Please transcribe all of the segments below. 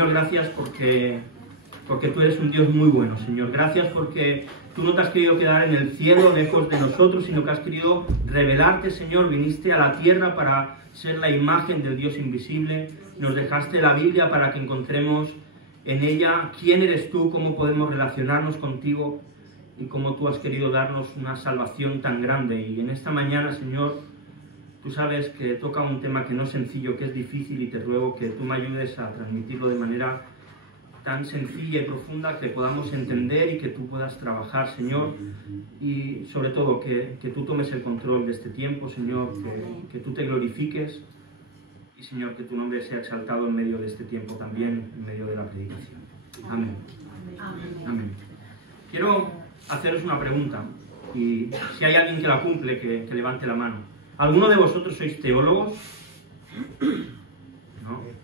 Señor, gracias porque tú eres un Dios muy bueno, Señor. Gracias porque tú no te has querido quedar en el cielo lejos de nosotros, sino que has querido revelarte, Señor. Viniste a la tierra para ser la imagen del Dios invisible. Nos dejaste la Biblia para que encontremos en ella quién eres tú, cómo podemos relacionarnos contigo y cómo tú has querido darnos una salvación tan grande. Y en esta mañana, Señor, tú sabes que toca un tema que no es sencillo, que es difícil, y te ruego que tú me ayudes a transmitirlo de manera tan sencilla y profunda que podamos entender y que tú puedas trabajar, Señor, y sobre todo que tú tomes el control de este tiempo, Señor, que tú te glorifiques y, Señor, que tu nombre sea exaltado en medio de este tiempo también, en medio de la predicación. Amén. Amén. Quiero haceros una pregunta, y si hay alguien que la cumple, que levante la mano. ¿Alguno de vosotros sois teólogos? ¿No?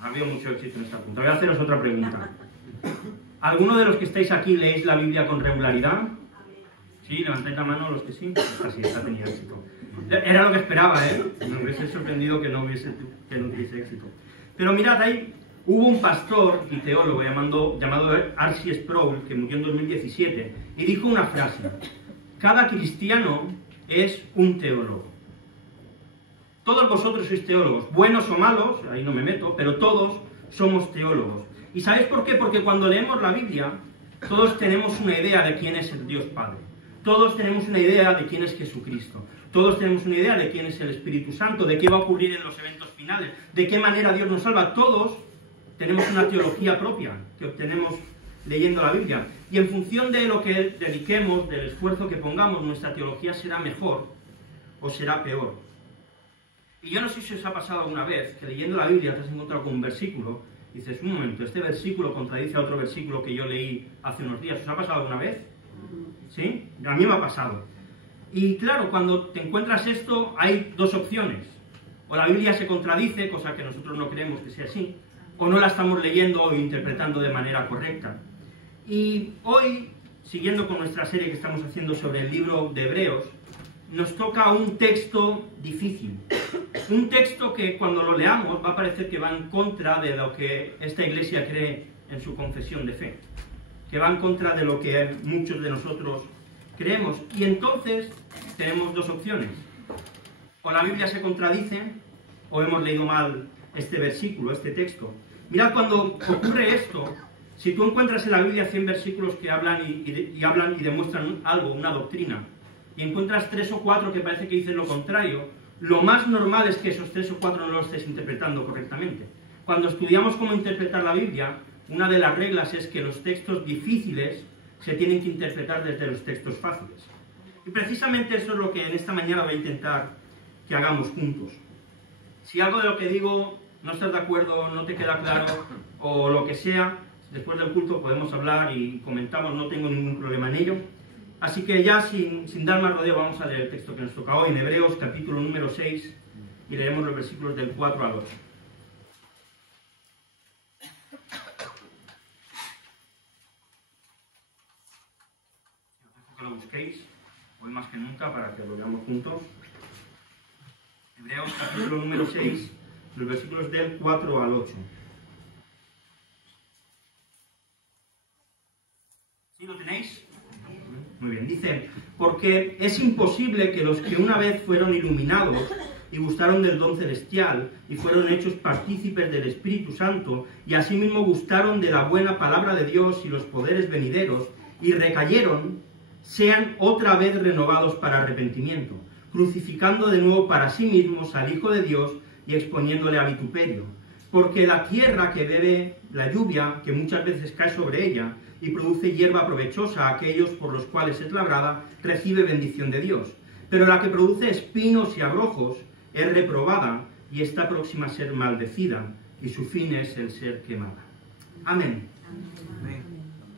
Ha habido mucho éxito en esta pregunta. Voy a haceros otra pregunta. ¿Alguno de los que estáis aquí leéis la Biblia con regularidad? Sí, levantáis la mano los que sí. Así está, tenía éxito. Era lo que esperaba, ¿eh? Me hubiese sorprendido que no tuviese éxito. Pero mirad, ahí hubo un pastor y teólogo llamado R.C. Sproul, que murió en 2017, y dijo una frase: cada cristiano es un teólogo. Todos vosotros sois teólogos, buenos o malos, ahí no me meto, pero todos somos teólogos. ¿Y sabéis por qué? Porque cuando leemos la Biblia, todos tenemos una idea de quién es el Dios Padre. Todos tenemos una idea de quién es Jesucristo. Todos tenemos una idea de quién es el Espíritu Santo, de qué va a ocurrir en los eventos finales, de qué manera Dios nos salva. Todos tenemos una teología propia que obtenemos leyendo la Biblia. Y en función de lo que dediquemos, del esfuerzo que pongamos, nuestra teología será mejor o será peor. Y yo no sé si os ha pasado alguna vez que leyendo la Biblia te has encontrado con un versículo y dices, un momento, este versículo contradice a otro versículo que yo leí hace unos días. ¿Os ha pasado alguna vez? ¿Sí? A mí me ha pasado. Y claro, cuando te encuentras esto, hay dos opciones. O la Biblia se contradice, cosa que nosotros no creemos que sea así, o no la estamos leyendo o interpretando de manera correcta. Y hoy, siguiendo con nuestra serie que estamos haciendo sobre el libro de Hebreos, nos toca un texto difícil. Un texto que cuando lo leamos va a parecer que va en contra de lo que esta iglesia cree en su confesión de fe, que va en contra de lo que muchos de nosotros creemos. Y entonces tenemos dos opciones: o la Biblia se contradice o hemos leído mal este versículo, este texto. Mirad, cuando ocurre esto, si tú encuentras en la Biblia 100 versículos que hablan y demuestran algo, una doctrina, y encuentras 3 o 4 que parece que dicen lo contrario, lo más normal es que esos 3 o 4 no lo estés interpretando correctamente. Cuando estudiamos cómo interpretar la Biblia, una de las reglas es que los textos difíciles se tienen que interpretar desde los textos fáciles. Y precisamente eso es lo que en esta mañana voy a intentar que hagamos juntos. Si algo de lo que digo no estás de acuerdo, no te queda claro, o lo que sea, después del culto podemos hablar y comentamos, no tengo ningún problema en ello. Así que ya sin dar más rodeo vamos a leer el texto que nos toca hoy en Hebreos capítulo número 6 y leeremos los versículos del 4 al 8. Os dejo que lo busquéis, hoy más que nunca, para que lo veamos juntos. Hebreos capítulo número 6, los versículos del 4 al 8. ¿Sí lo tenéis? Muy bien, dice: porque es imposible que los que una vez fueron iluminados y gustaron del don celestial y fueron hechos partícipes del Espíritu Santo y asimismo gustaron de la buena palabra de Dios y los poderes venideros y recayeron, sean otra vez renovados para arrepentimiento, crucificando de nuevo para sí mismos al Hijo de Dios y exponiéndole a vituperio. Porque la tierra que bebe la lluvia, que muchas veces cae sobre ella, y produce hierba provechosa a aquellos por los cuales es labrada, recibe bendición de Dios. Pero la que produce espinos y abrojos es reprobada y está próxima a ser maldecida, y su fin es el ser quemada. Amén. Amén.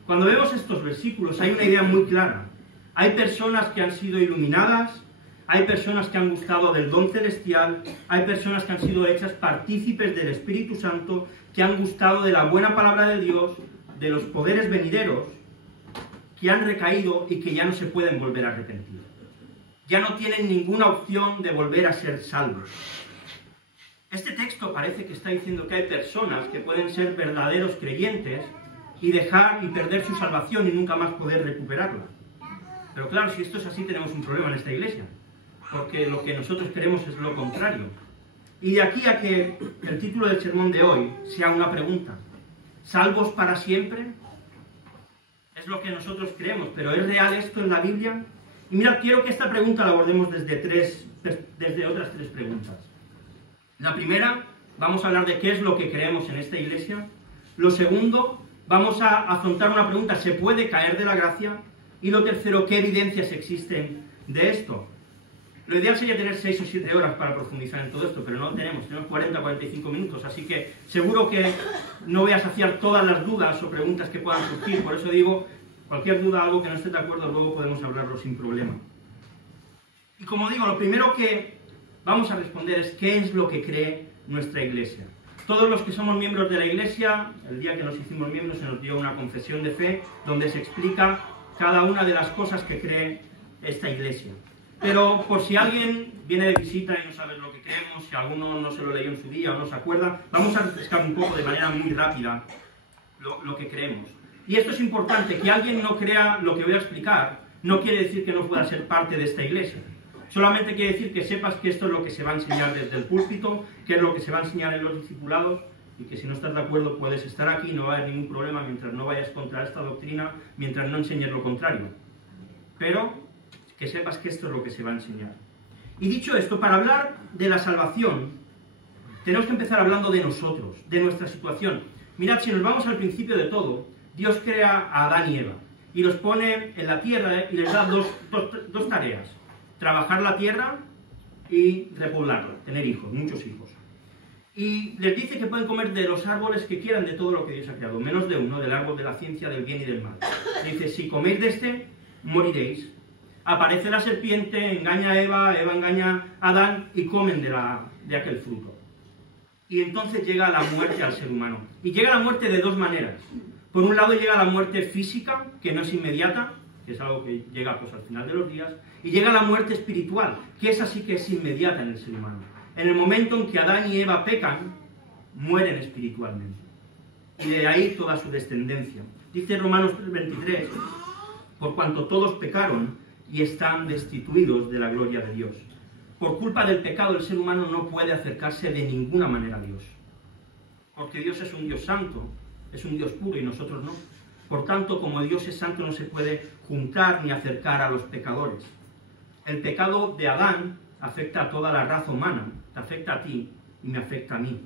Cuando vemos estos versículos hay una idea muy clara. Hay personas que han sido iluminadas, hay personas que han gustado del don celestial, hay personas que han sido hechas partícipes del Espíritu Santo, que han gustado de la buena palabra de Dios, de los poderes venideros, que han recaído y que ya no se pueden volver a arrepentir. Ya no tienen ninguna opción de volver a ser salvos. Este texto parece que está diciendo que hay personas que pueden ser verdaderos creyentes y dejar y perder su salvación y nunca más poder recuperarla. Pero claro, si esto es así, tenemos un problema en esta iglesia, porque lo que nosotros queremos es lo contrario. Y de aquí a que el título del sermón de hoy sea una pregunta: ¿salvos para siempre? Es lo que nosotros creemos, pero ¿es real esto en la Biblia? Y mirad, quiero que esta pregunta la abordemos desde otras tres preguntas. La primera, vamos a hablar de qué es lo que creemos en esta iglesia. Lo segundo, vamos a afrontar una pregunta: ¿se puede caer de la gracia? Y lo tercero, ¿qué evidencias existen de esto? Lo ideal sería tener 6 o 7 horas para profundizar en todo esto, pero no tenemos 40 o 45 minutos, así que seguro que no voy a saciar todas las dudas o preguntas que puedan surgir. Por eso digo, cualquier duda, algo que no esté de acuerdo, luego podemos hablarlo sin problema. Y como digo, lo primero que vamos a responder es ¿qué es lo que cree nuestra iglesia? Todos los que somos miembros de la iglesia, el día que nos hicimos miembros se nos dio una confesión de fe donde se explica cada una de las cosas que cree esta iglesia. Pero por si alguien viene de visita y no sabe lo que creemos, si alguno no se lo leyó en su día o no se acuerda, vamos a refrescar un poco de manera muy rápida lo que creemos. Y esto es importante: que alguien no crea lo que voy a explicar no quiere decir que no pueda ser parte de esta iglesia. Solamente quiere decir que sepas que esto es lo que se va a enseñar desde el púlpito, que es lo que se va a enseñar en los discipulados, y que si no estás de acuerdo puedes estar aquí, no va a haber ningún problema mientras no vayas contra esta doctrina, mientras no enseñes lo contrario. Pero que sepas que esto es lo que se va a enseñar. Y dicho esto, para hablar de la salvación, tenemos que empezar hablando de nosotros, de nuestra situación. Mirad, si nos vamos al principio de todo, Dios crea a Adán y Eva, y los pone en la tierra y les da dos tareas: trabajar la tierra y repoblarla, tener hijos, muchos hijos. Y les dice que pueden comer de los árboles que quieran de todo lo que Dios ha creado, menos de uno, del árbol de la ciencia del bien y del mal. Dice, si coméis de este, moriréis. Aparece la serpiente, engaña a Eva, Eva engaña a Adán y comen de aquel fruto. Y entonces llega la muerte al ser humano. Y llega la muerte de dos maneras. Por un lado llega la muerte física, que no es inmediata, que es algo que llega pues al final de los días, y llega la muerte espiritual, que es así que es inmediata en el ser humano. En el momento en que Adán y Eva pecan, mueren espiritualmente. Y de ahí toda su descendencia. Dice Romanos 3:23, por cuanto todos pecaron y están destituidos de la gloria de Dios. Por culpa del pecado el ser humano no puede acercarse de ninguna manera a Dios. Porque Dios es un Dios santo, es un Dios puro y nosotros no. Por tanto, como Dios es santo, no se puede juntar ni acercar a los pecadores. El pecado de Adán afecta a toda la raza humana, te afecta a ti y me afecta a mí.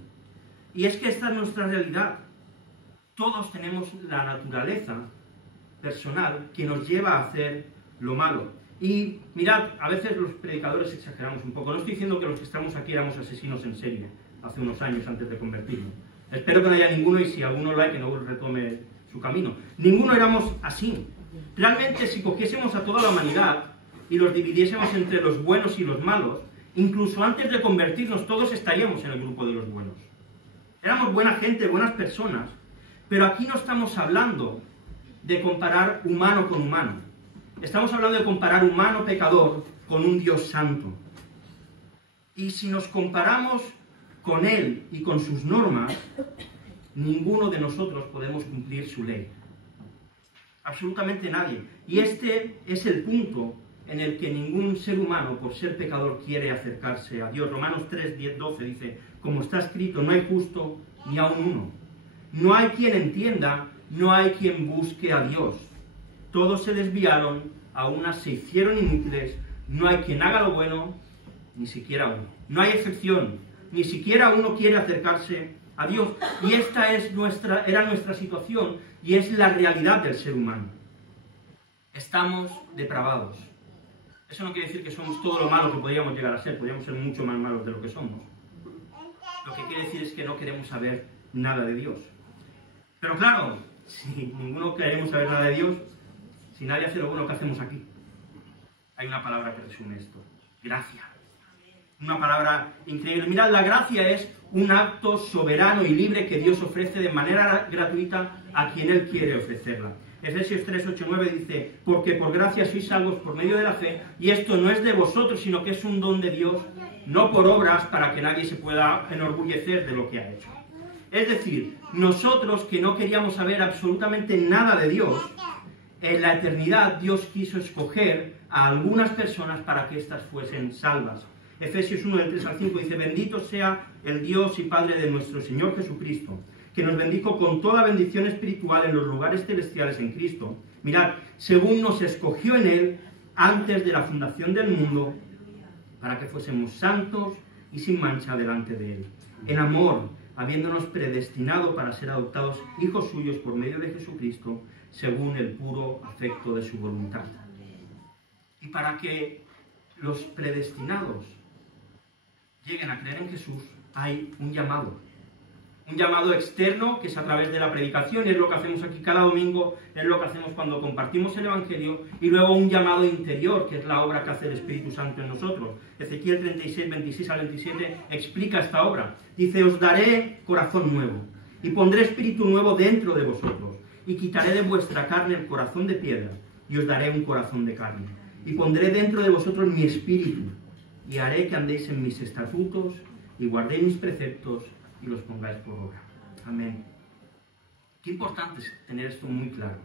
Y es que esta es nuestra realidad. Todos tenemos la naturaleza personal que nos lleva a hacer lo malo. Y mirad, a veces los predicadores exageramos un poco. No estoy diciendo que los que estamos aquí éramos asesinos en serie hace unos años antes de convertirnos. Espero que no haya ninguno, y si alguno lo hay, que no retome su camino. Ninguno éramos así. Realmente, si cogiésemos a toda la humanidad y los dividiésemos entre los buenos y los malos, incluso antes de convertirnos, todos estaríamos en el grupo de los buenos. Éramos buena gente, buenas personas, pero aquí no estamos hablando de comparar humano con humano. Estamos hablando de comparar humano pecador con un Dios santo. Y si nos comparamos con Él y con sus normas, ninguno de nosotros podemos cumplir su ley. Absolutamente nadie. Y este es el punto en el que ningún ser humano, por ser pecador, quiere acercarse a Dios. Romanos 3:10-12 dice, como está escrito, no hay justo ni aun uno. No hay quien entienda, no hay quien busque a Dios. Todos se desviaron, a unas se hicieron inútiles, no hay quien haga lo bueno, ni siquiera uno. No hay excepción, ni siquiera uno quiere acercarse a Dios. Y esta era nuestra situación, y es la realidad del ser humano. Estamos depravados. Eso no quiere decir que somos todo lo malo que podríamos llegar a ser, podríamos ser mucho más malos de lo que somos. Lo que quiere decir es que no queremos saber nada de Dios. Pero claro, si ninguno queremos saber nada de Dios, si nadie hace lo bueno, ¿qué hacemos aquí? Hay una palabra que resume esto: gracia. Una palabra increíble. Mirad, la gracia es un acto soberano y libre que Dios ofrece de manera gratuita a quien Él quiere ofrecerla. Efesios 3:8-9 dice, porque por gracia sois salvos por medio de la fe, y esto no es de vosotros, sino que es un don de Dios, no por obras para que nadie se pueda enorgullecer de lo que ha hecho. Es decir, nosotros que no queríamos saber absolutamente nada de Dios, en la eternidad Dios quiso escoger a algunas personas para que éstas fuesen salvas. Efesios 1, del 3 al 5 dice: bendito sea el Dios y Padre de nuestro Señor Jesucristo, que nos bendijo con toda bendición espiritual en los lugares celestiales en Cristo. Mirad, según nos escogió en Él antes de la fundación del mundo, para que fuésemos santos y sin mancha delante de Él. En amor, habiéndonos predestinado para ser adoptados hijos suyos por medio de Jesucristo, según el puro afecto de su voluntad. Y para que los predestinados lleguen a creer en Jesús, hay un llamado externo, que es a través de la predicación, y es lo que hacemos aquí cada domingo, es lo que hacemos cuando compartimos el Evangelio, y luego un llamado interior, que es la obra que hace el Espíritu Santo en nosotros. Ezequiel 36, 26 al 27 explica esta obra. Dice: os daré corazón nuevo, y pondré espíritu nuevo dentro de vosotros, y quitaré de vuestra carne el corazón de piedra, y os daré un corazón de carne, y pondré dentro de vosotros mi espíritu, y haré que andéis en mis estatutos, y guardéis mis preceptos, y los pongáis por obra. Amén. Qué importante es tener esto muy claro.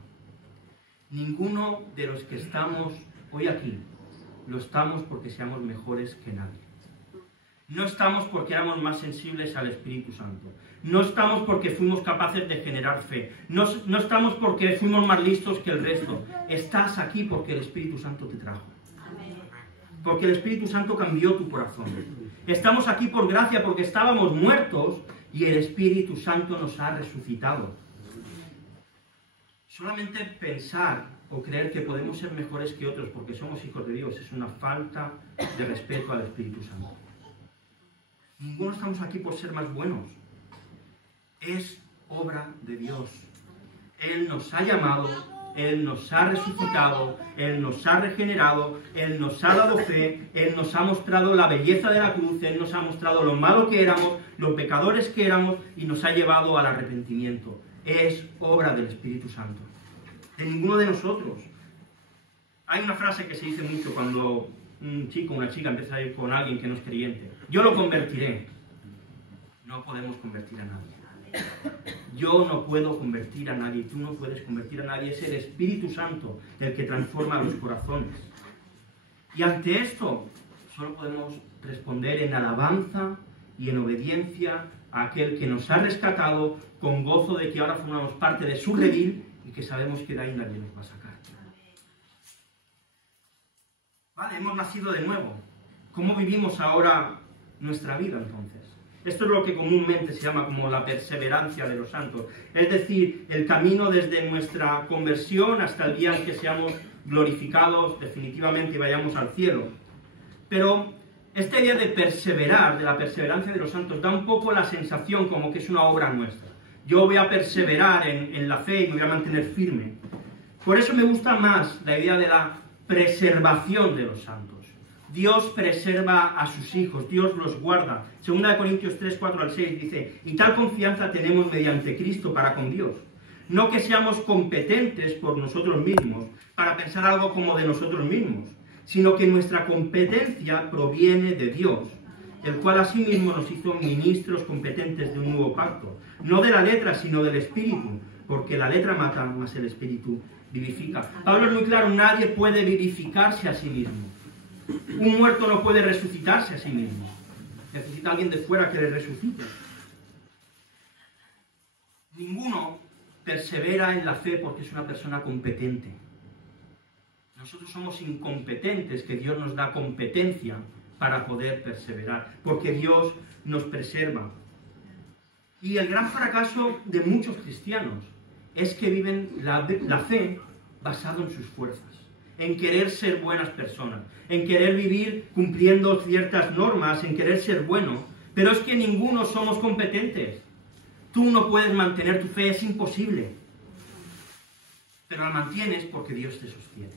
Ninguno de los que estamos hoy aquí lo estamos porque seamos mejores que nadie. No estamos porque éramos más sensibles al Espíritu Santo. No estamos porque fuimos capaces de generar fe. No estamos porque fuimos más listos que el resto. Estás aquí porque el Espíritu Santo te trajo. Porque el Espíritu Santo cambió tu corazón. Estamos aquí por gracia porque estábamos muertos y el Espíritu Santo nos ha resucitado. Solamente pensar o creer que podemos ser mejores que otros porque somos hijos de Dios es una falta de respeto al Espíritu Santo. Ninguno estamos aquí por ser más buenos. Es obra de Dios. Él nos ha llamado, Él nos ha resucitado, Él nos ha regenerado, Él nos ha dado fe, Él nos ha mostrado la belleza de la cruz, Él nos ha mostrado lo malo que éramos, los pecadores que éramos, y nos ha llevado al arrepentimiento. Es obra del Espíritu Santo, de ninguno de nosotros. Hay una frase que se dice mucho cuando un chico o una chica empieza a ir con alguien que no es creyente: yo lo convertiré. No podemos convertir a nadie. Yo no puedo convertir a nadie, tú no puedes convertir a nadie. Es el Espíritu Santo el que transforma los corazones. Y ante esto solo podemos responder en alabanza y en obediencia a aquel que nos ha rescatado, con gozo de que ahora formamos parte de su redil y que sabemos que de ahí nadie nos va a sacar. Vale, hemos nacido de nuevo. ¿Cómo vivimos ahora nuestra vida entonces? Esto es lo que comúnmente se llama como la perseverancia de los santos. Es decir, el camino desde nuestra conversión hasta el día en que seamos glorificados definitivamente y vayamos al cielo. Pero esta idea de perseverar, de la perseverancia de los santos, da un poco la sensación como que es una obra nuestra. Yo voy a perseverar en la fe y me voy a mantener firme. Por eso me gusta más la idea de la preservación de los santos. Dios preserva a sus hijos, Dios los guarda. 2 Corintios 3, 4 al 6 dice: y tal confianza tenemos mediante Cristo para con Dios. No que seamos competentes por nosotros mismos, para pensar algo como de nosotros mismos, sino que nuestra competencia proviene de Dios, el cual asimismo nos hizo ministros competentes de un nuevo pacto, no de la letra, sino del Espíritu, porque la letra mata, mas el Espíritu vivifica. Pablo es muy claro: nadie puede vivificarse a sí mismo. Un muerto no puede resucitarse a sí mismo. Necesita alguien de fuera que le resucite. Ninguno persevera en la fe porque es una persona competente. Nosotros somos incompetentes, que Dios nos da competencia para poder perseverar, porque Dios nos preserva. Y el gran fracaso de muchos cristianos es que viven la fe basado en sus fuerzas, en querer ser buenas personas, en querer vivir cumpliendo ciertas normas, en querer ser bueno. Pero es que ninguno somos competentes. Tú no puedes mantener tu fe, es imposible. Pero la mantienes porque Dios te sostiene,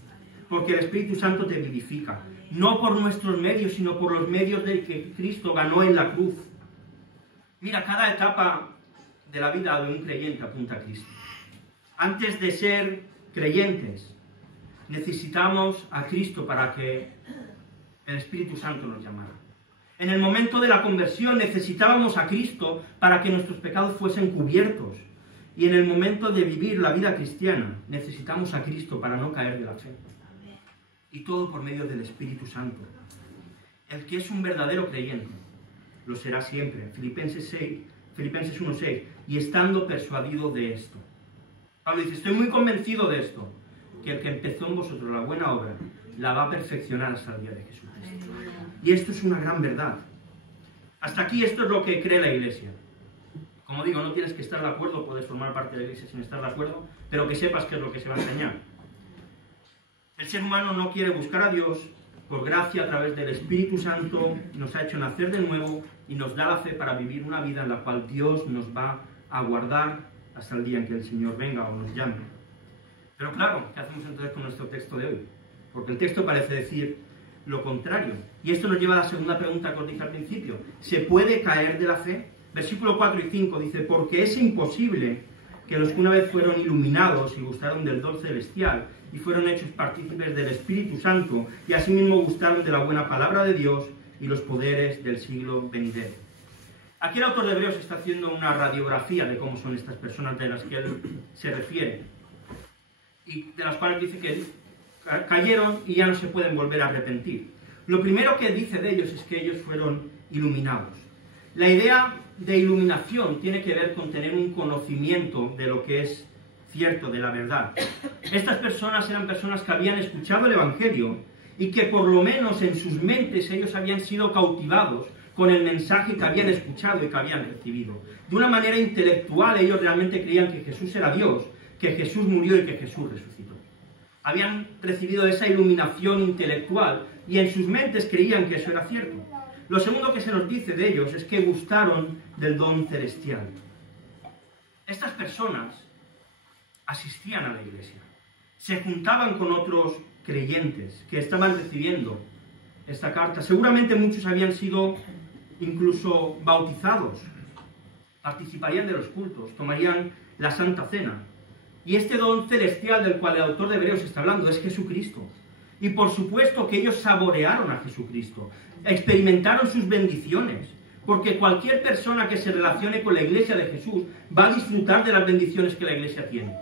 porque el Espíritu Santo te vivifica, no por nuestros medios, sino por los medios de que Cristo ganó en la cruz. Mira, cada etapa de la vida de un creyente apunta a Cristo. Antes de ser creyentes, necesitamos a Cristo para que el Espíritu Santo nos llamara. En el momento de la conversión necesitábamos a Cristo para que nuestros pecados fuesen cubiertos. Y en el momento de vivir la vida cristiana necesitamos a Cristo para no caer de la fe. Y todo por medio del Espíritu Santo. El que es un verdadero creyente lo será siempre. Filipenses 1:6. Y estando persuadido de esto. Pablo dice, estoy muy convencido de esto, que el que empezó en vosotros la buena obra la va a perfeccionar hasta el día de Jesucristo. Y esto es una gran verdad. Hasta aquí esto es lo que cree la Iglesia. Como digo, no tienes que estar de acuerdo, puedes formar parte de la Iglesia sin estar de acuerdo, pero que sepas qué es lo que se va a enseñar. El ser humano no quiere buscar a Dios, por gracia a través del Espíritu Santo nos ha hecho nacer de nuevo y nos da la fe para vivir una vida en la cual Dios nos va a guardar hasta el día en que el Señor venga o nos llame. Pero claro, ¿qué hacemos entonces con nuestro texto de hoy? Porque el texto parece decir lo contrario. Y esto nos lleva a la segunda pregunta que os dije al principio. ¿Se puede caer de la fe? Versículo 4 y 5 dice, porque es imposible que los que una vez fueron iluminados y gustaron del don celestial y fueron hechos partícipes del Espíritu Santo y asimismo gustaron de la buena palabra de Dios y los poderes del siglo venidero. Aquí el autor de Hebreos está haciendo una radiografía de cómo son estas personas de las que él se refiere y de las cuales dice que cayeron y ya no se pueden volver a arrepentir. Lo primero que dice de ellos es que ellos fueron iluminados. La idea de iluminación tiene que ver con tener un conocimiento de lo que es cierto, de la verdad. Estas personas eran personas que habían escuchado el Evangelio y que por lo menos en sus mentes ellos habían sido cautivados con el mensaje que habían escuchado y que habían recibido. De una manera intelectual ellos realmente creían que Jesús era Dios, que Jesús murió y que Jesús resucitó. Habían recibido esa iluminación intelectual y en sus mentes creían que eso era cierto. Lo segundo que se nos dice de ellos es que gustaron del don celestial. Estas personas asistían a la iglesia, se juntaban con otros creyentes que estaban recibiendo esta carta. Seguramente muchos habían sido incluso bautizados, participarían de los cultos, tomarían la Santa Cena. Y este don celestial del cual el autor de Hebreos está hablando es Jesucristo. Y por supuesto que ellos saborearon a Jesucristo, experimentaron sus bendiciones, porque cualquier persona que se relacione con la iglesia de Jesús va a disfrutar de las bendiciones que la iglesia tiene.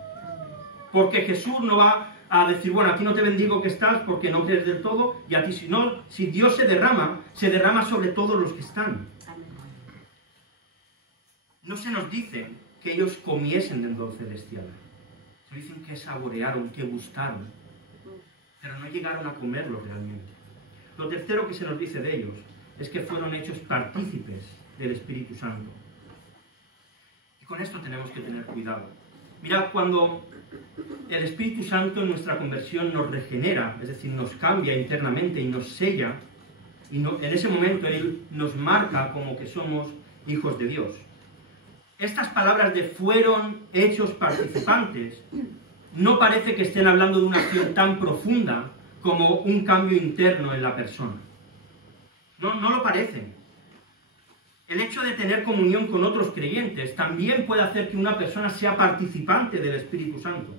Porque Jesús no va a decir, bueno, a ti no te bendigo que estás porque no crees del todo, y a ti si no, si Dios se derrama sobre todos los que están. No se nos dice que ellos comiesen del don celestial. Se dicen que saborearon, que gustaron, pero no llegaron a comerlo realmente. Lo tercero que se nos dice de ellos es que fueron hechos partícipes del Espíritu Santo. Y con esto tenemos que tener cuidado. Mirad, cuando el Espíritu Santo en nuestra conversión nos regenera, es decir, nos cambia internamente y nos sella, y en ese momento Él nos marca como que somos hijos de Dios. Estas palabras de fueron hechos participantes no parece que estén hablando de una acción tan profunda como un cambio interno en la persona. No lo parece. El hecho de tener comunión con otros creyentes también puede hacer que una persona sea participante del Espíritu Santo.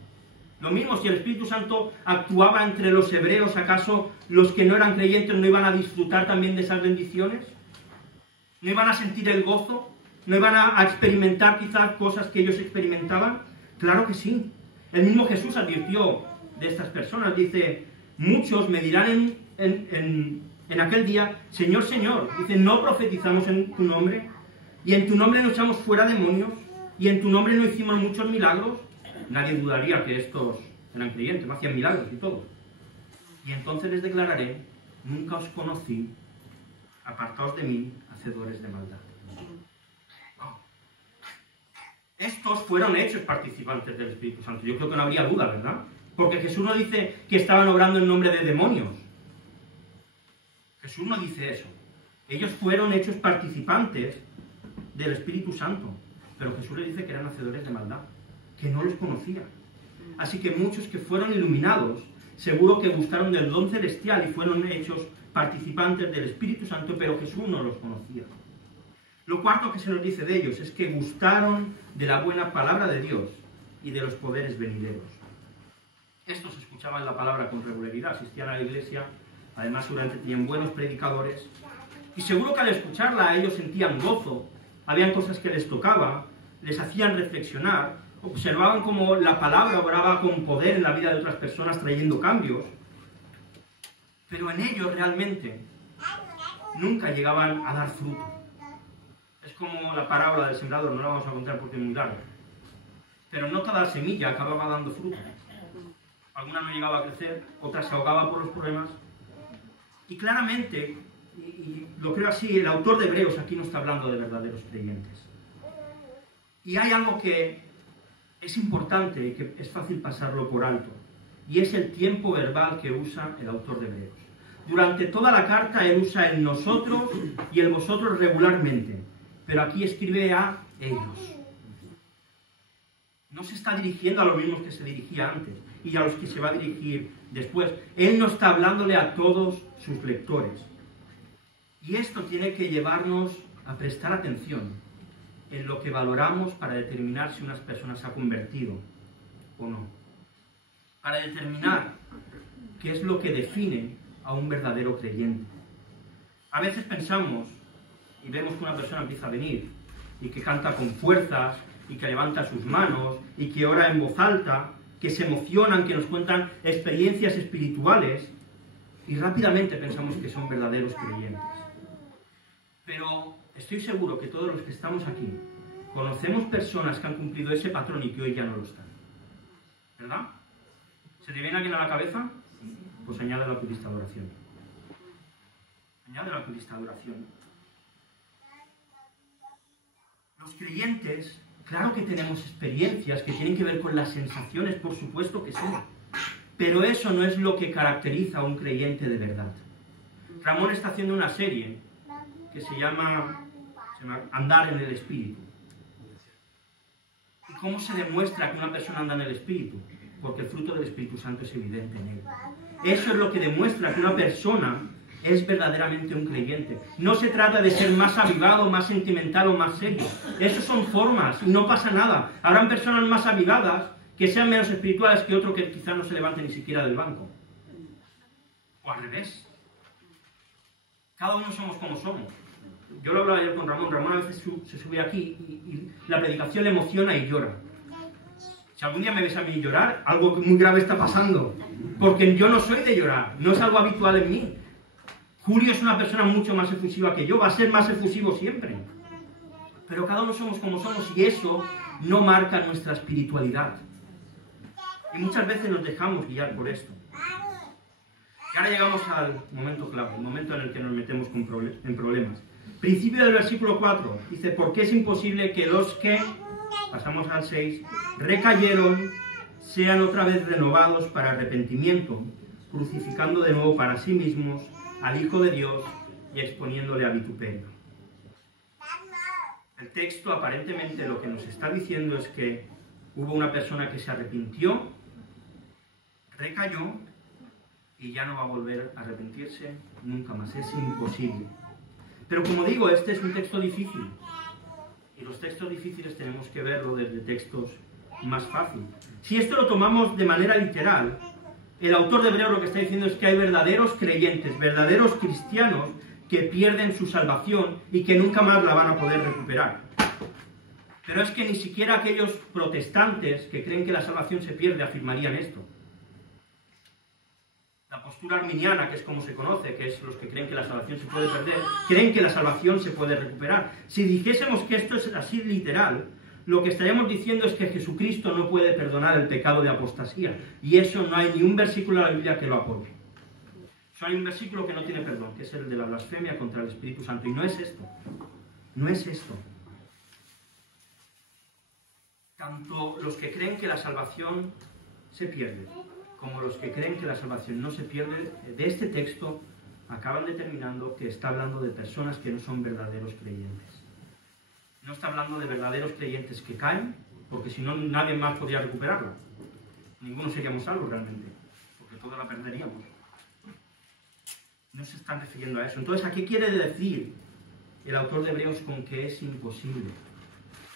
Lo mismo, si el Espíritu Santo actuaba entre los hebreos, ¿acaso los que no eran creyentes no iban a disfrutar también de esas bendiciones? ¿No iban a sentir el gozo? ¿No iban a experimentar quizás cosas que ellos experimentaban? Claro que sí. El mismo Jesús advirtió de estas personas. Dice, muchos me dirán en aquel día, Señor, Señor. Dice, ¿no profetizamos en tu nombre? ¿Y en tu nombre no echamos fuera demonios? ¿Y en tu nombre no hicimos muchos milagros? Nadie dudaría que estos eran creyentes, no hacían milagros y todo. Y entonces les declararé, nunca os conocí, apartaos de mí, hacedores de maldad. No. Estos fueron hechos participantes del Espíritu Santo. Yo creo que no habría duda, ¿verdad? Porque Jesús no dice que estaban obrando en nombre de demonios. Jesús no dice eso. Ellos fueron hechos participantes del Espíritu Santo. Pero Jesús les dice que eran hacedores de maldad, que no los conocía. Así que muchos que fueron iluminados, seguro que gustaron del don celestial y fueron hechos participantes del Espíritu Santo, pero Jesús no los conocía. Lo cuarto que se nos dice de ellos es que gustaron de la buena palabra de Dios y de los poderes venideros. Estos escuchaban la palabra con regularidad, asistían a la iglesia, además seguramente tenían buenos predicadores, Y seguro que al escucharla ellos sentían gozo, habían cosas que les tocaba, les hacían reflexionar, observaban cómo la palabra obraba con poder en la vida de otras personas trayendo cambios, pero en ellos realmente nunca llegaban a dar fruto. Es como la parábola del sembrador, no la vamos a contar porque es muy larga, pero no toda semilla acababa dando fruto. Alguna no llegaba a crecer, otra se ahogaba por los problemas, y claramente, y lo creo así, el autor de Hebreos aquí no está hablando de verdaderos creyentes. Y hay algo que es importante y que es fácil pasarlo por alto, y es el tiempo verbal que usa el autor de Hebreos. Durante toda la carta él usa el nosotros y el vosotros regularmente, pero aquí escribe a ellos. No se está dirigiendo a los mismos que se dirigía antes y a los que se va a dirigir después. Él no está hablándole a todos sus lectores. Y esto tiene que llevarnos a prestar atención en lo que valoramos para determinar si una persona se ha convertido o no. Para determinar qué es lo que define a un verdadero creyente. A veces pensamos y vemos que una persona empieza a venir y que canta con fuerzas y que levanta sus manos y que ora en voz alta, que se emocionan, que nos cuentan experiencias espirituales y rápidamente pensamos que son verdaderos creyentes. Pero estoy seguro que todos los que estamos aquí conocemos personas que han cumplido ese patrón y que hoy ya no lo están. ¿Verdad? ¿Se te viene alguien a la cabeza? Pues añade la tu lista de oración. Añade la tu lista de oración. Los creyentes, claro que tenemos experiencias que tienen que ver con las sensaciones, por supuesto que sí. Pero eso no es lo que caracteriza a un creyente de verdad. Ramón está haciendo una serie que se llama Andar en el Espíritu. ¿Y cómo se demuestra que una persona anda en el Espíritu? Porque el fruto del Espíritu Santo es evidente en él. Eso es lo que demuestra que una persona es verdaderamente un creyente. No se trata de ser más avivado, más sentimental o más serio. Eso son formas y no pasa nada. Habrán personas más avivadas que sean menos espirituales que otro que quizás no se levante ni siquiera del banco. O al revés. Cada uno somos como somos. Yo lo hablaba ayer con Ramón. Ramón a veces se sube aquí y la predicación le emociona y llora. Si algún día me ves a mí llorar, algo muy grave está pasando. Porque yo no soy de llorar, no es algo habitual en mí. Julio es una persona mucho más efusiva que yo, va a ser más efusivo siempre. Pero cada uno somos como somos y eso no marca nuestra espiritualidad. Y muchas veces nos dejamos guiar por esto. Y ahora llegamos al momento clave, el momento en el que nos metemos en problemas. Principio del versículo 4, dice, porque es imposible que los que, pasamos al 6, recayeron, sean otra vez renovados para arrepentimiento, crucificando de nuevo para sí mismos al Hijo de Dios y exponiéndole a vituperio. El texto aparentemente lo que nos está diciendo es que hubo una persona que se arrepintió, recayó y ya no va a volver a arrepentirse nunca más. Es imposible. Pero como digo, este es un texto difícil. Y los textos difíciles tenemos que verlo desde textos más fáciles. Si esto lo tomamos de manera literal, el autor de Hebreos lo que está diciendo es que hay verdaderos creyentes, verdaderos cristianos que pierden su salvación y que nunca más la van a poder recuperar. Pero es que ni siquiera aquellos protestantes que creen que la salvación se pierde afirmarían esto. La postura arminiana, que es como se conoce, que es los que creen que la salvación se puede perder, creen que la salvación se puede recuperar. Si dijésemos que esto es así literal, lo que estaríamos diciendo es que Jesucristo no puede perdonar el pecado de apostasía. Y eso no hay ni un versículo de la Biblia que lo apoye. Solo hay un versículo que no tiene perdón, que es el de la blasfemia contra el Espíritu Santo. Y no es esto. No es esto. Tanto los que creen que la salvación se pierde, como los que creen que la salvación no se pierde, de este texto acaban determinando que está hablando de personas que no son verdaderos creyentes. No está hablando de verdaderos creyentes que caen, porque si no nadie más podría recuperarla. Ninguno seríamos salvos realmente, porque todos la perderíamos. No se están refiriendo a eso. Entonces, ¿a qué quiere decir el autor de Hebreos con que es imposible?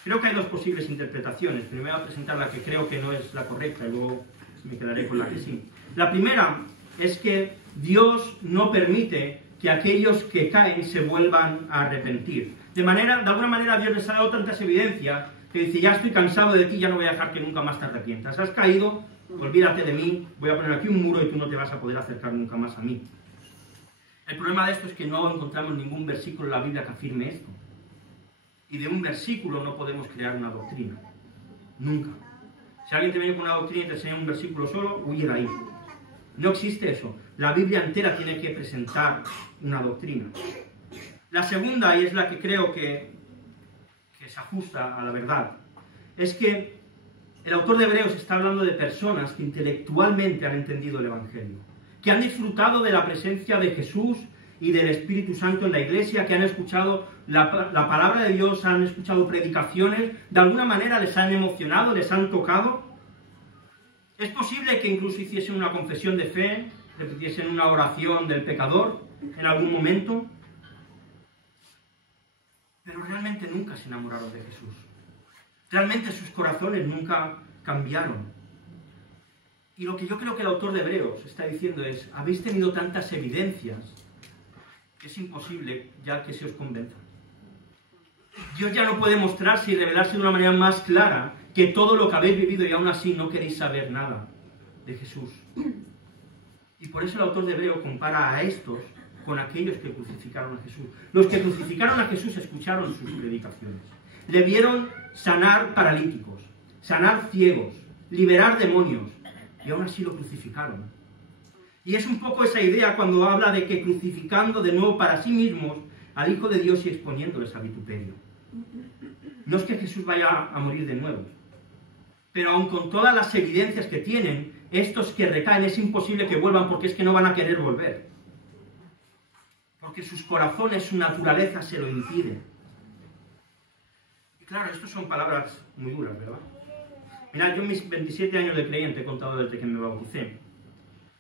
Creo que hay dos posibles interpretaciones. Primero voy a presentar la que creo que no es la correcta y luego me quedaré con la que sí. La primera es que Dios no permite que aquellos que caen se vuelvan a arrepentir. De alguna manera Dios les ha dado tantas evidencias que dice, ya estoy cansado de ti, ya no voy a dejar que nunca más te arrepientas. Has caído, olvídate de mí, voy a poner aquí un muro y tú no te vas a poder acercar nunca más a mí. El problema de esto es que no encontramos ningún versículo en la Biblia que afirme esto. Y de un versículo no podemos crear una doctrina. Nunca. Si alguien te viene con una doctrina y te enseña un versículo solo, huye de ahí. No existe eso. La Biblia entera tiene que presentar una doctrina. La segunda, y es la que creo que se ajusta a la verdad, es que el autor de Hebreos está hablando de personas que intelectualmente han entendido el Evangelio, que han disfrutado de la presencia de Jesús y del Espíritu Santo en la iglesia, que han escuchado la palabra de Dios, han escuchado predicaciones, de alguna manera les han emocionado, les han tocado. Es posible que incluso hiciesen una confesión de fe, repitiesen una oración del pecador en algún momento, pero realmente nunca se enamoraron de Jesús. Realmente sus corazones nunca cambiaron. Y lo que yo creo que el autor de Hebreos está diciendo es, habéis tenido tantas evidencias que es imposible ya que se os convenza. Dios ya no puede mostrarse y revelarse de una manera más clara que todo lo que habéis vivido y aún así no queréis saber nada de Jesús. Y por eso el autor de Hebreos compara a estos con aquellos que crucificaron a Jesús. Los que crucificaron a Jesús escucharon sus predicaciones. Le vieron sanar paralíticos, sanar ciegos, liberar demonios, y aún así lo crucificaron. Y es un poco esa idea cuando habla de que crucificando de nuevo para sí mismos al Hijo de Dios y exponiéndoles a vituperio. No es que Jesús vaya a morir de nuevo, pero aun con todas las evidencias que tienen, estos que recaen es imposible que vuelvan porque es que no van a querer volver. Porque sus corazones, su naturaleza se lo impide. Y claro, estas son palabras muy duras, ¿verdad? Mirad, yo en mis 27 años de creyente, he contado desde que me bauticé,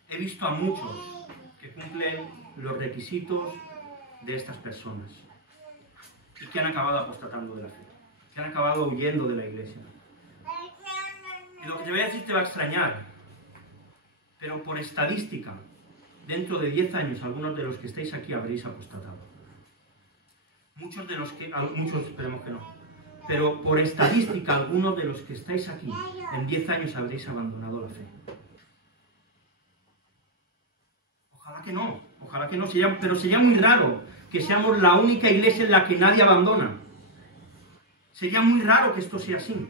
he visto a muchos que cumplen los requisitos de estas personas y que han acabado apostatando de la fe, que han acabado huyendo de la iglesia. Y lo que te voy a decir te va a extrañar, pero por estadística, dentro de 10 años, algunos de los que estáis aquí habréis apostatado. Muchos esperemos que no, pero por estadística, algunos de los que estáis aquí, en 10 años habréis abandonado la fe. Ojalá que no, pero sería muy raro que seamos la única iglesia en la que nadie abandona. Sería muy raro que esto sea así.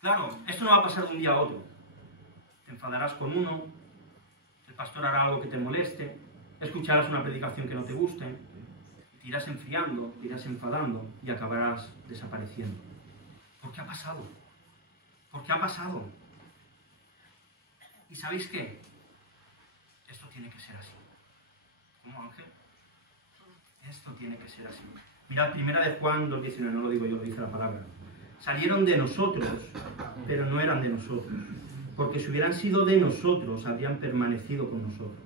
Claro, esto no va a pasar de un día a otro. Te enfadarás con uno, el pastor hará algo que te moleste, escucharás una predicación que no te guste, te irás enfriando, te irás enfadando y acabarás desapareciendo. ¿Por qué ha pasado? ¿Por qué ha pasado? ¿Y sabéis qué? Esto tiene que ser así. ¿Cómo, Ángel? Esto tiene que ser así. Mirad, primera de Juan 2:19, no lo digo yo, lo dice la palabra. Salieron de nosotros, pero no eran de nosotros. Porque si hubieran sido de nosotros, habrían permanecido con nosotros.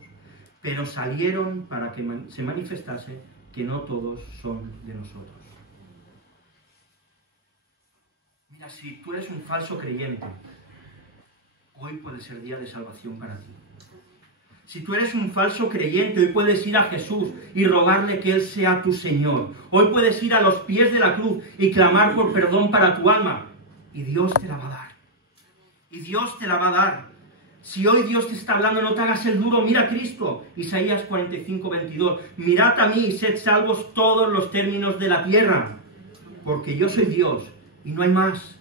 Pero salieron para que se manifestase que no todos son de nosotros. Mira, si tú eres un falso creyente, hoy puede ser día de salvación para ti. Si tú eres un falso creyente, hoy puedes ir a Jesús y rogarle que Él sea tu Señor. Hoy puedes ir a los pies de la cruz y clamar por perdón para tu alma. Y Dios te la va a dar. Y Dios te la va a dar. Si hoy Dios te está hablando, no te hagas el duro, mira a Cristo. Isaías 45:22. Mirad a mí y sed salvos todos los términos de la tierra. Porque yo soy Dios y no hay más.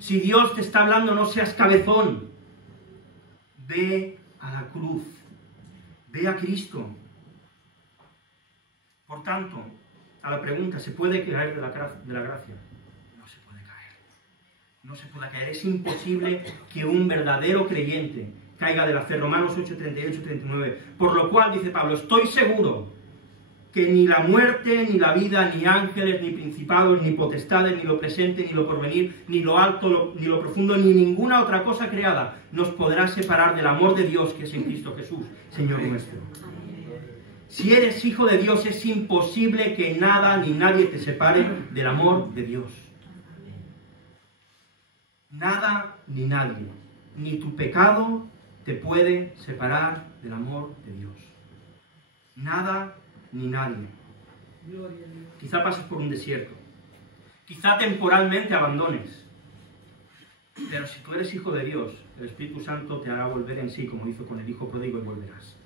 Si Dios te está hablando, no seas cabezón. Ve a la cruz. Ve a Cristo. Por tanto, a la pregunta, ¿se puede caer de la gracia? No se puede caer. No se puede caer. Es imposible que un verdadero creyente caiga de la fe. Romanos 8:38-39. Por lo cual, dice Pablo, estoy seguro que ni la muerte, ni la vida, ni ángeles, ni principados, ni potestades, ni lo presente, ni lo porvenir, ni lo alto, ni lo profundo, ni ninguna otra cosa creada nos podrá separar del amor de Dios que es en Cristo Jesús, Señor nuestro. Si eres hijo de Dios, es imposible que nada ni nadie te separe del amor de Dios. Nada ni nadie, ni tu pecado te puede separar del amor de Dios. Nada ni nadie. Quizá pases por un desierto. Quizá temporalmente abandones. Pero si tú eres hijo de Dios, el Espíritu Santo te hará volver en sí, como hizo con el hijo pródigo, y volverás.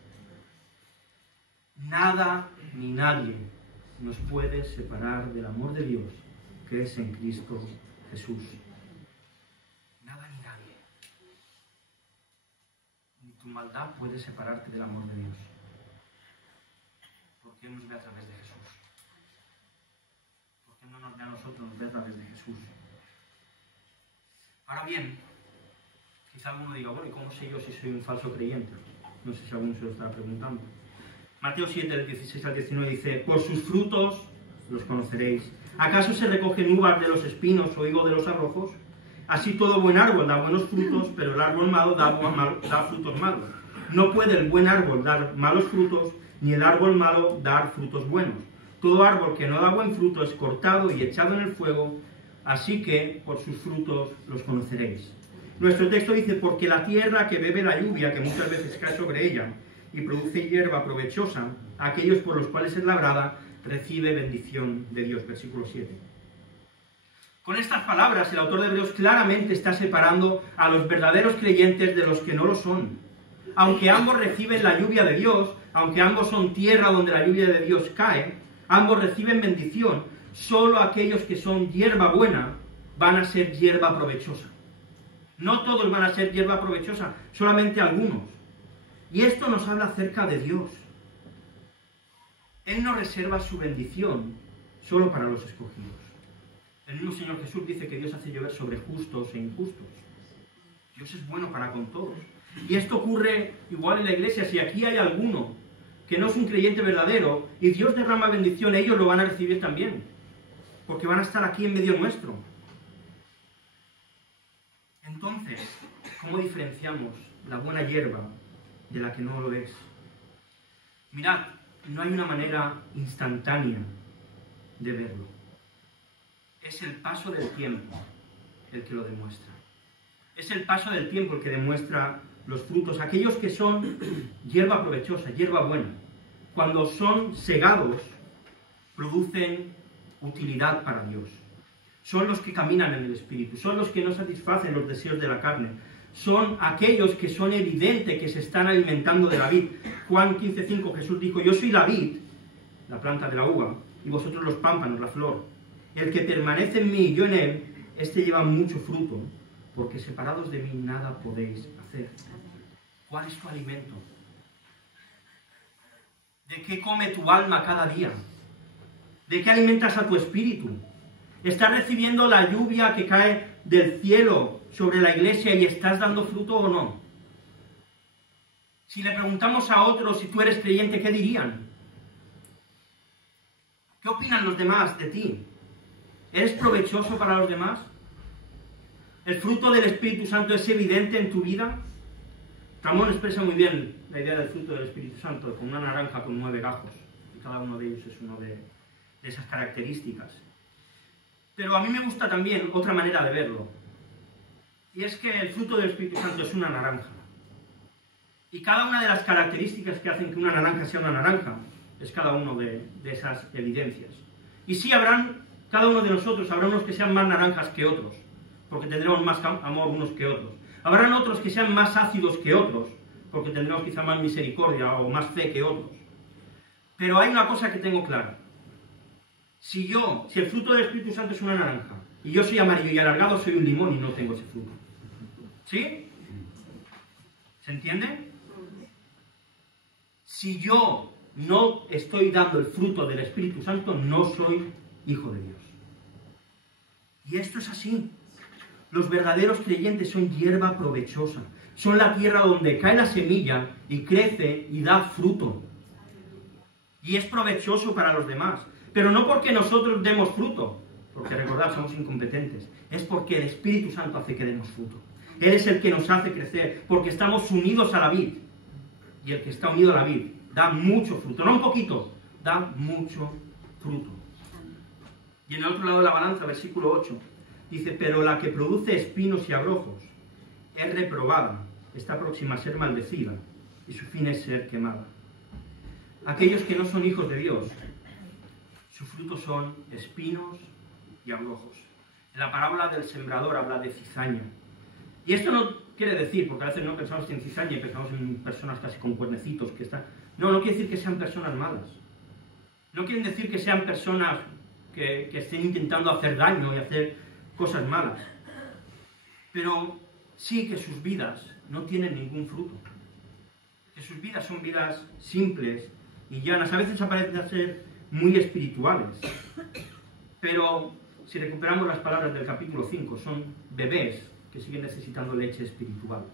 Nada ni nadie nos puede separar del amor de Dios, que es en Cristo Jesús. Nada ni nadie. Ni tu maldad puede separarte del amor de Dios. Porque Él nos ve a través de Jesús. Porque Él no nos ve a nosotros, nos ve a través de Jesús. Ahora bien, quizá alguno diga, bueno, ¿y cómo sé yo si soy un falso creyente? No sé si alguno se lo estará preguntando. Mateo 7, del 16 al 19 dice, por sus frutos los conoceréis. ¿Acaso se recogen uvas de los espinos o higo de los abrojos? Así todo buen árbol da buenos frutos, pero el árbol malo da frutos malos. No puede el buen árbol dar malos frutos, ni el árbol malo dar frutos buenos. Todo árbol que no da buen fruto es cortado y echado en el fuego, así que por sus frutos los conoceréis. Nuestro texto dice, porque la tierra que bebe la lluvia, que muchas veces cae sobre ella, y produce hierba provechosa, aquellos por los cuales es labrada, recibe bendición de Dios. Versículo 7. Con estas palabras, el autor de Hebreos claramente está separando a los verdaderos creyentes de los que no lo son. Aunque ambos reciben la lluvia de Dios, aunque ambos son tierra donde la lluvia de Dios cae, ambos reciben bendición, solo aquellos que son hierba buena van a ser hierba provechosa. No todos van a ser hierba provechosa, solamente algunos. Y esto nos habla acerca de Dios. Él no reserva su bendición solo para los escogidos. El mismo Señor Jesús dice que Dios hace llover sobre justos e injustos. Dios es bueno para con todos. Y esto ocurre igual en la iglesia. Si aquí hay alguno que no es un creyente verdadero y Dios derrama bendición, ellos lo van a recibir también. Porque van a estar aquí en medio nuestro. Entonces, ¿cómo diferenciamos la buena hierba de la que no lo es? Mirad, no hay una manera instantánea de verlo. Es el paso del tiempo el que lo demuestra. Es el paso del tiempo el que demuestra los frutos, aquellos que son hierba provechosa, hierba buena. Cuando son segados, producen utilidad para Dios. Son los que caminan en el Espíritu, son los que no satisfacen los deseos de la carne. Son aquellos que son evidentes que se están alimentando de la vid. Juan 15:5, Jesús dijo, yo soy la vid, la planta de la uva, y vosotros los pámpanos, la flor. El que permanece en mí y yo en él, este lleva mucho fruto, porque separados de mí nada podéis hacer. ¿Cuál es tu alimento? ¿De qué come tu alma cada día? ¿De qué alimentas a tu espíritu? ¿Estás recibiendo la lluvia que cae del cielo sobre la iglesia y estás dando fruto o no? Si le preguntamos a otros si tú eres creyente, ¿qué dirían? ¿Qué opinan los demás de ti? ¿Eres provechoso para los demás? ¿El fruto del Espíritu Santo es evidente en tu vida? Ramón expresa muy bien la idea del fruto del Espíritu Santo con una naranja con 9 gajos. Y cada uno de ellos es uno de esas características. Pero a mí me gusta también otra manera de verlo. Y es que el fruto del Espíritu Santo es una naranja. Y cada una de las características que hacen que una naranja sea una naranja es cada uno de esas evidencias. Y sí cada uno de nosotros habrá unos que sean más naranjas que otros, porque tendremos más amor unos que otros. Habrán otros que sean más ácidos que otros, porque tendremos quizá más misericordia o más fe que otros. Pero hay una cosa que tengo clara. Si el fruto del Espíritu Santo es una naranja, y yo soy amarillo y alargado, soy un limón y no tengo ese fruto. ¿Sí? ¿Se entiende? Si yo no estoy dando el fruto del Espíritu Santo, no soy hijo de Dios. Y esto es así. Los verdaderos creyentes son hierba provechosa. Son la tierra donde cae la semilla y crece y da fruto. Y es provechoso para los demás. Pero no porque nosotros demos fruto, porque recordad, somos incompetentes. Es porque el Espíritu Santo hace que demos fruto. Él es el que nos hace crecer, porque estamos unidos a la vid. Y el que está unido a la vid da mucho fruto. No un poquito, da mucho fruto. Y en el otro lado de la balanza, versículo 8, dice, pero la que produce espinos y abrojos es reprobada, está próxima a ser maldecida, y su fin es ser quemada. aquellos que no son hijos de Dios, sus frutos son espinos y abrojos. En la parábola del sembrador habla de cizaña. Y esto no quiere decir, porque a veces no pensamos en cizaña y pensamos en personas casi con cuernecitos que están... No, no quiere decir que sean personas malas. No quieren decir que sean personas que estén intentando hacer daño y hacer cosas malas. Pero sí que sus vidas no tienen ningún fruto. Que sus vidas son vidas simples y llanas. A veces aparecen ser muy espirituales. Pero si recuperamos las palabras del capítulo 5, son bebés que siguen necesitando leche espiritual.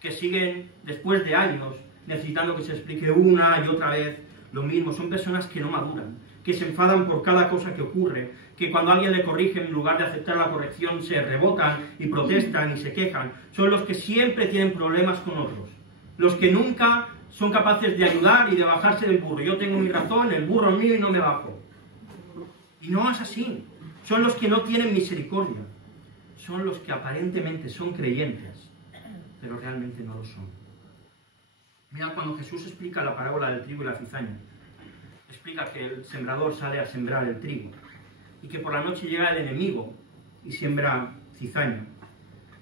Que siguen, después de años, necesitando que se explique una y otra vez lo mismo. Son personas que no maduran, que se enfadan por cada cosa que ocurre, que cuando alguien le corrige, en lugar de aceptar la corrección, se rebotan y protestan y se quejan. Son los que siempre tienen problemas con otros. Los que nunca son capaces de ayudar y de bajarse del burro. Yo tengo mi razón, el burro es mío y no me bajo. Y no es así. Son los que no tienen misericordia. Son los que aparentemente son creyentes, pero realmente no lo son. Mira, cuando Jesús explica la parábola del trigo y la cizaña, explica que el sembrador sale a sembrar el trigo y que por la noche llega el enemigo y siembra cizaña.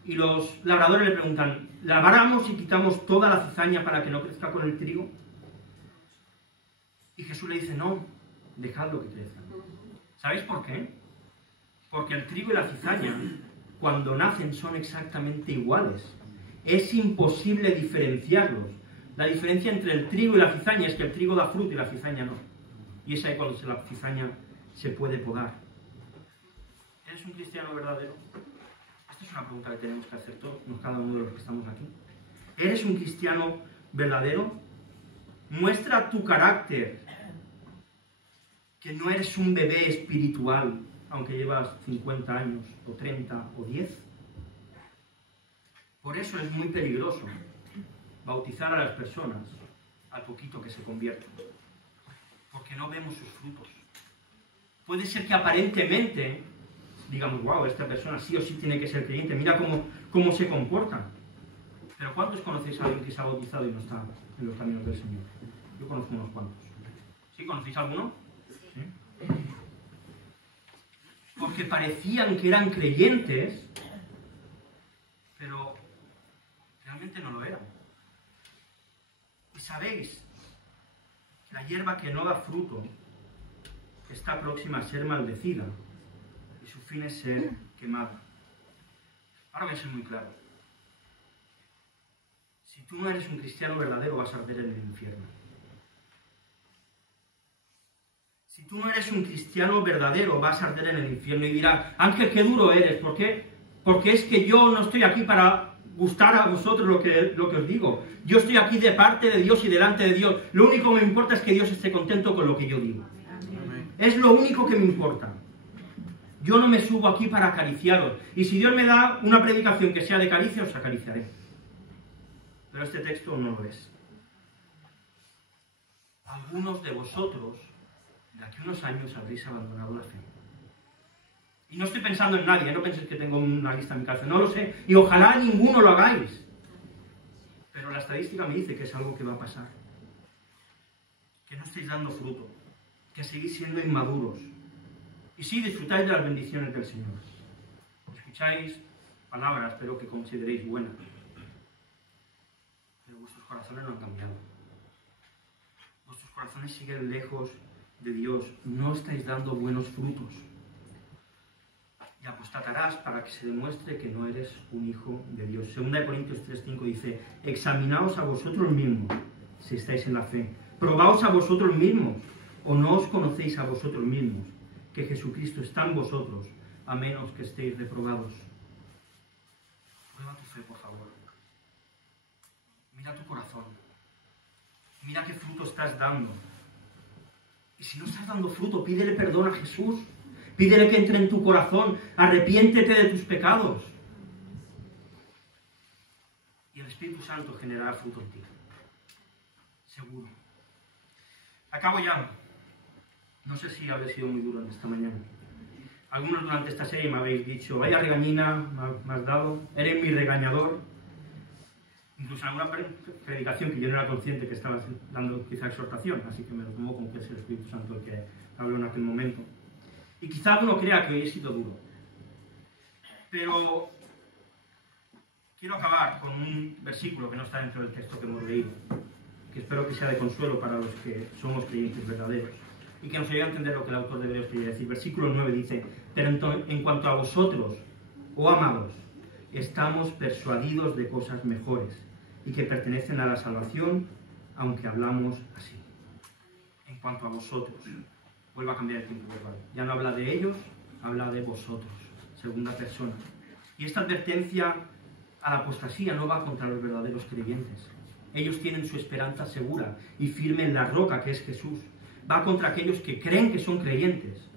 Y los labradores le preguntan, ¿labramos y quitamos toda la cizaña para que no crezca con el trigo? Y Jesús le dice, no, dejadlo que crezca. ¿Sabéis por qué? Porque el trigo y la cizaña, cuando nacen, son exactamente iguales. Es imposible diferenciarlos. La diferencia entre el trigo y la cizaña es que el trigo da fruto y la cizaña no. Y es ahí cuando la cizaña se puede podar. ¿Eres un cristiano verdadero? Esta es una pregunta que tenemos que hacer todos, cada uno de los que estamos aquí. ¿Eres un cristiano verdadero? Muestra tu carácter, que no eres un bebé espiritual, aunque llevas 50 años, o 30, o 10. Por eso es muy peligroso bautizar a las personas al poquito que se convierten, porque no vemos sus frutos. Puede ser que aparentemente digamos, wow, esta persona sí o sí tiene que ser creyente, mira cómo se comporta. Pero ¿cuántos conocéis a alguien que se ha bautizado y no está en los caminos del Señor? Yo conozco unos cuantos. ¿Sí? ¿Conocéis alguno? ¿Sí? Porque parecían que eran creyentes, pero realmente no lo eran. Y sabéis que la hierba que no da fruto está próxima a ser maldecida y su fin es ser quemada. Ahora voy a ser muy claro. Si tú no eres un cristiano verdadero, vas a arder en el infierno. Si tú no eres un cristiano verdadero, vas a arder en el infierno y dirás, Ángel, qué duro eres. ¿Por qué? Porque es que yo no estoy aquí para gustar a vosotros lo que os digo. Yo estoy aquí de parte de Dios y delante de Dios. Lo único que me importa es que Dios esté contento con lo que yo digo. Amén. Es lo único que me importa. Yo no me subo aquí para acariciaros. Y si Dios me da una predicación que sea de caricia, os acariciaré. Pero este texto no lo es. Algunos de vosotros, de aquí a unos años, habréis abandonado la fe. Y no estoy pensando en nadie, no penséis que tengo una lista en mi casa, no lo sé. Y ojalá ninguno lo hagáis. Pero la estadística me dice que es algo que va a pasar. Que no estáis dando fruto. Que seguís siendo inmaduros. Y sí, disfrutáis de las bendiciones del Señor. Escucháis palabras, pero que consideréis buenas. Pero vuestros corazones no han cambiado. Vuestros corazones siguen lejos de Dios. No estáis dando buenos frutos. Y apostatarás para que se demuestre que no eres un hijo de Dios. 2 Corintios 3:5 dice, examinaos a vosotros mismos si estáis en la fe. Probaos a vosotros mismos, o no os conocéis a vosotros mismos, que Jesucristo está en vosotros, a menos que estéis reprobados. Prueba tu fe, por favor. Mira tu corazón. Mira qué fruto estás dando. Y si no estás dando fruto, pídele perdón a Jesús. Pídele que entre en tu corazón. Arrepiéntete de tus pecados. Y el Espíritu Santo generará fruto en ti. Seguro. Acabo ya. No sé si habré sido muy duro en esta mañana. Algunos durante esta serie me habéis dicho, vaya regañina, me has dado, eres mi regañador. Incluso en alguna predicación que yo no era consciente que estaba dando quizá exhortación, así que me lo tomo como que es el Espíritu Santo el que habló en aquel momento. Y quizá uno crea que hoy he sido duro. Pero quiero acabar con un versículo que no está dentro del texto que hemos leído, que espero que sea de consuelo para los que somos creyentes verdaderos, y que nos ayude a entender lo que el autor de Hebreos quiere decir. Versículo 9 dice: pero en cuanto a vosotros, oh amados, estamos persuadidos de cosas mejores, y que pertenecen a la salvación, aunque hablamos así. En cuanto a vosotros, vuelva a cambiar el tiempo verbal. Ya no habla de ellos, habla de vosotros, segunda persona. Y esta advertencia a la apostasía no va contra los verdaderos creyentes. Ellos tienen su esperanza segura y firme en la roca que es Jesús. Va contra aquellos que creen que son creyentes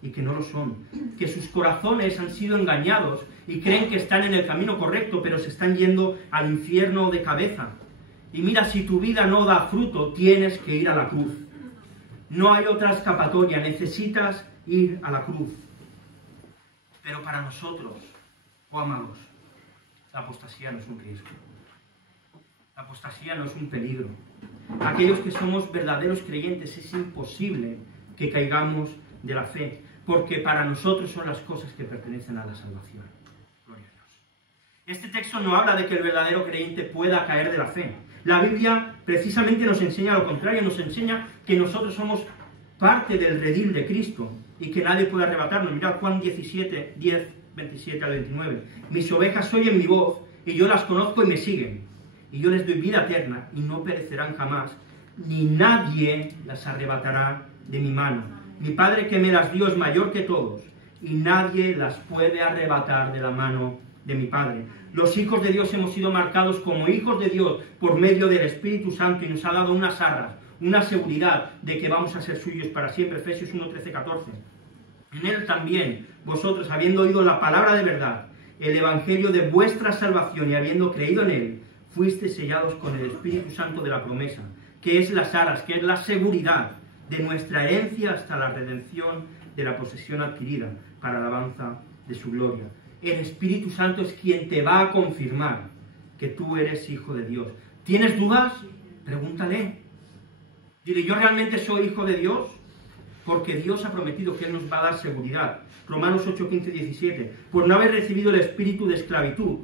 y que no lo son, que sus corazones han sido engañados y creen que están en el camino correcto, pero se están yendo al infierno de cabeza. Y mira, si tu vida no da fruto, tienes que ir a la cruz. No hay otra escapatoria, necesitas ir a la cruz. Pero para nosotros, oh amados, la apostasía no es un riesgo. La apostasía no es un peligro. Aquellos que somos verdaderos creyentes es imposible que caigamos de la fe, porque para nosotros son las cosas que pertenecen a la salvación. Gloria a Dios. Este texto no habla de que el verdadero creyente pueda caer de la fe. La Biblia precisamente nos enseña lo contrario, nos enseña que nosotros somos parte del redil de Cristo y que nadie puede arrebatarnos. Mirad Juan 17, 10, 27 al 29. Mis ovejas oyen mi voz y yo las conozco y me siguen. Y yo les doy vida eterna y no perecerán jamás, ni nadie las arrebatará de mi mano. Mi Padre que me las dio es mayor que todos y nadie las puede arrebatar de la mano de mi Padre. Los hijos de Dios hemos sido marcados como hijos de Dios por medio del Espíritu Santo y nos ha dado unas arras, una seguridad de que vamos a ser suyos para siempre. Efesios 1, 13, 14. En él también, vosotros, habiendo oído la palabra de verdad, el evangelio de vuestra salvación y habiendo creído en él, fuisteis sellados con el Espíritu Santo de la promesa, que es las aras, que es la seguridad de nuestra herencia hasta la redención de la posesión adquirida para alabanza de su gloria. El Espíritu Santo es quien te va a confirmar que tú eres hijo de Dios. ¿Tienes dudas? Pregúntale. Dile, ¿yo realmente soy hijo de Dios? Porque Dios ha prometido que Él nos va a dar seguridad. Romanos 8, 15, 17. Por no haber recibido el espíritu de esclavitud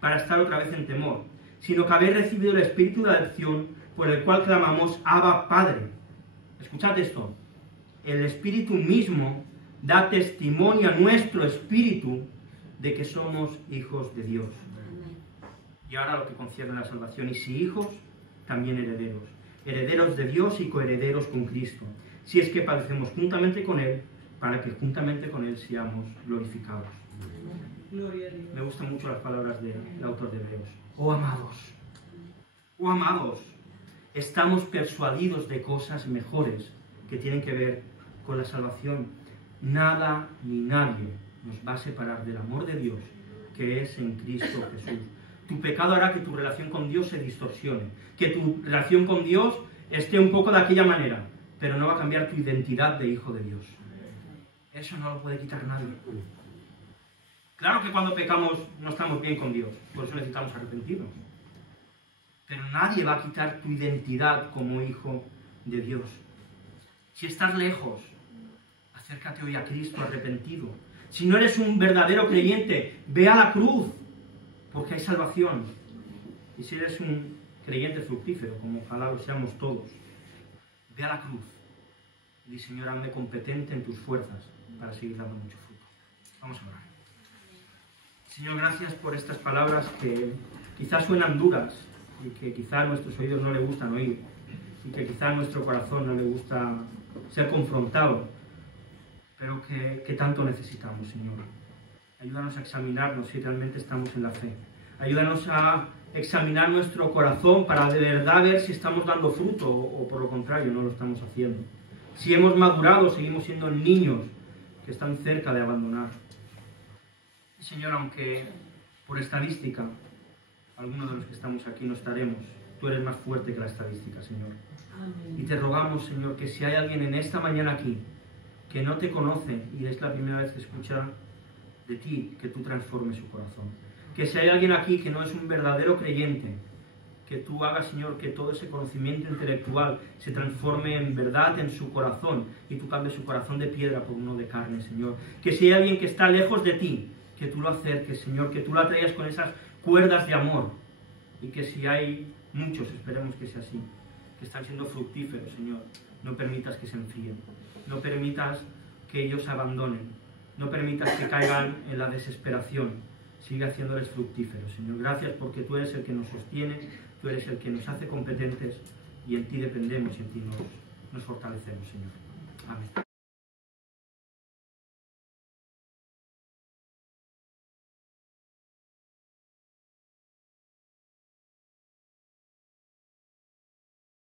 para estar otra vez en temor, sino que habéis recibido el espíritu de adopción por el cual clamamos Abba, Padre. Escuchad esto. El Espíritu mismo da testimonio a nuestro espíritu de que somos hijos de Dios. Y ahora lo que concierne a la salvación. Y si hijos, también herederos. Herederos de Dios y coherederos con Cristo. Si es que padecemos juntamente con Él, para que juntamente con Él seamos glorificados. Me gustan mucho las palabras del autor de Hebreos. Oh amados, estamos persuadidos de cosas mejores que tienen que ver con la salvación. Nada ni nadie nos va a separar del amor de Dios que es en Cristo Jesús. Tu pecado hará que tu relación con Dios se distorsione, que tu relación con Dios esté un poco de aquella manera, pero no va a cambiar tu identidad de hijo de Dios. Eso no lo puede quitar nadie. Claro que cuando pecamos no estamos bien con Dios, por eso necesitamos arrepentirnos. Pero nadie va a quitar tu identidad como hijo de Dios. Si estás lejos, acércate hoy a Cristo arrepentido. Si no eres un verdadero creyente, ve a la cruz, porque hay salvación. Y si eres un creyente fructífero, como ojalá lo seamos todos, ve a la cruz. Y di, Señor, hazme competente en tus fuerzas para seguir dando mucho fruto. Vamos a orar. Señor, gracias por estas palabras que quizás suenan duras y que quizás a nuestros oídos no le gustan oír y que quizás a nuestro corazón no le gusta ser confrontado, pero que tanto necesitamos, Señor. Ayúdanos a examinarnos si realmente estamos en la fe. Ayúdanos a examinar nuestro corazón para de verdad ver si estamos dando fruto o por lo contrario no lo estamos haciendo. Si hemos madurado, seguimos siendo niños que están cerca de abandonar. Señor, aunque por estadística algunos de los que estamos aquí no estaremos, tú eres más fuerte que la estadística, Señor. Amén. Y te rogamos, Señor, que si hay alguien en esta mañana aquí que no te conoce y es la primera vez que escucha de ti, que tú transformes su corazón. Que si hay alguien aquí que no es un verdadero creyente, que tú hagas, Señor, que todo ese conocimiento intelectual se transforme en verdad en su corazón y tú cambies su corazón de piedra por uno de carne, Señor. Que si hay alguien que está lejos de ti, que tú lo acerques, Señor, que tú lo atraigas con esas cuerdas de amor y que si hay muchos, esperemos que sea así, que están siendo fructíferos, Señor, no permitas que se enfríen, no permitas que ellos se abandonen, no permitas que caigan en la desesperación, sigue haciéndoles fructíferos, Señor. Gracias porque tú eres el que nos sostiene, tú eres el que nos hace competentes y en ti dependemos y en ti nos fortalecemos, Señor. Amén.